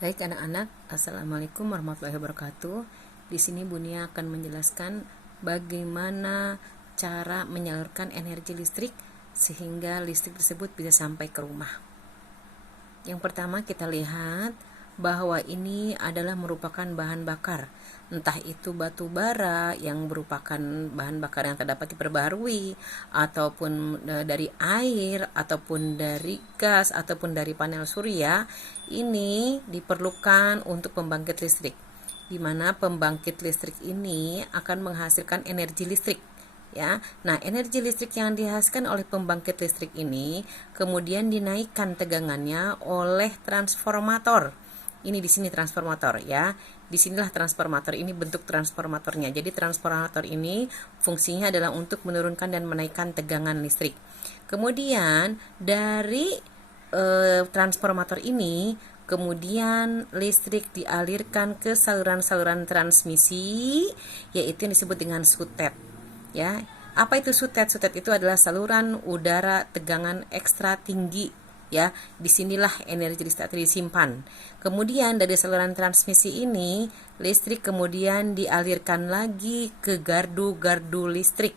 Baik anak-anak, Assalamualaikum warahmatullahi wabarakatuh. Di sini Bunia akan menjelaskan bagaimana cara menyalurkan energi listrik sehingga listrik tersebut bisa sampai ke rumah. Yang pertama kita lihat bahwa ini adalah merupakan bahan bakar, entah itu batu bara yang merupakan bahan bakar yang tak dapat diperbaharui, ataupun dari air, ataupun dari gas, ataupun dari panel surya. Ini diperlukan untuk pembangkit listrik, di mana pembangkit listrik ini akan menghasilkan energi listrik. Ya, nah energi listrik yang dihasilkan oleh pembangkit listrik ini kemudian dinaikkan tegangannya oleh transformator. Ini di sini transformator ya. Disinilah transformator, ini bentuk transformatornya. Jadi transformator ini fungsinya adalah untuk menurunkan dan menaikkan tegangan listrik. Kemudian dari transformator ini kemudian listrik dialirkan ke saluran-saluran transmisi, yaitu yang disebut dengan sutet. Ya, apa itu sutet? Sutet itu adalah saluran udara tegangan ekstra tinggi. Ya, disinilah energi listrik disimpan. Kemudian dari saluran transmisi ini, listrik kemudian dialirkan lagi ke gardu-gardu listrik.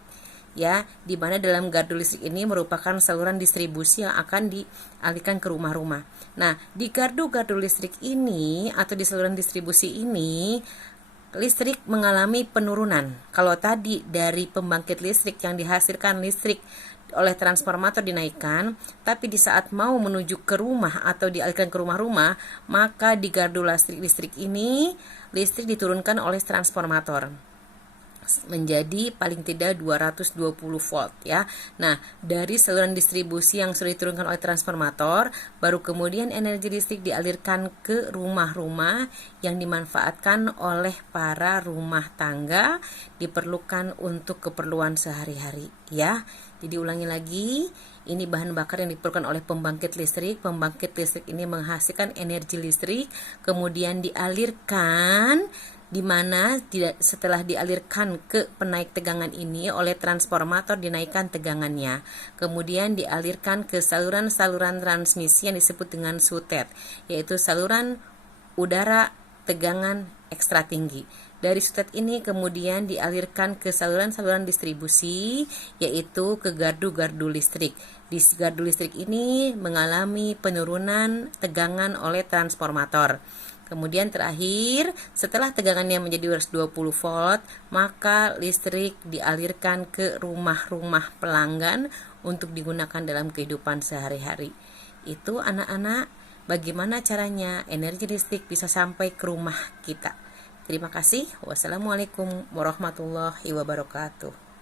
Ya, di mana dalam gardu listrik ini merupakan saluran distribusi yang akan dialirkan ke rumah-rumah. Nah, di gardu-gardu listrik ini atau di saluran distribusi ini listrik mengalami penurunan. Kalau tadi dari pembangkit listrik yang dihasilkan listrik oleh transformator dinaikkan, tapi di saat mau menuju ke rumah atau dialirkan ke rumah-rumah, maka di gardu listrik ini listrik diturunkan oleh transformator menjadi paling tidak 220 volt ya. Nah, dari saluran distribusi yang sudah diturunkan oleh transformator, baru kemudian energi listrik dialirkan ke rumah-rumah yang dimanfaatkan oleh para rumah tangga, diperlukan untuk keperluan sehari-hari ya. Jadi ulangi lagi, ini bahan bakar yang diperlukan oleh pembangkit listrik. Pembangkit listrik ini menghasilkan energi listrik, kemudian dialirkan, di mana setelah dialirkan ke penaik tegangan ini oleh transformator dinaikkan tegangannya, kemudian dialirkan ke saluran-saluran transmisi yang disebut dengan sutet, yaitu saluran udara tegangan ekstra tinggi. Dari sutet ini kemudian dialirkan ke saluran-saluran distribusi, yaitu ke gardu-gardu listrik. Di gardu listrik ini mengalami penurunan tegangan oleh transformator. Kemudian terakhir, setelah tegangannya menjadi 220 volt, maka listrik dialirkan ke rumah-rumah pelanggan untuk digunakan dalam kehidupan sehari-hari. Itu anak-anak, bagaimana caranya energi listrik bisa sampai ke rumah kita. Terima kasih. Wassalamualaikum warahmatullahi wabarakatuh.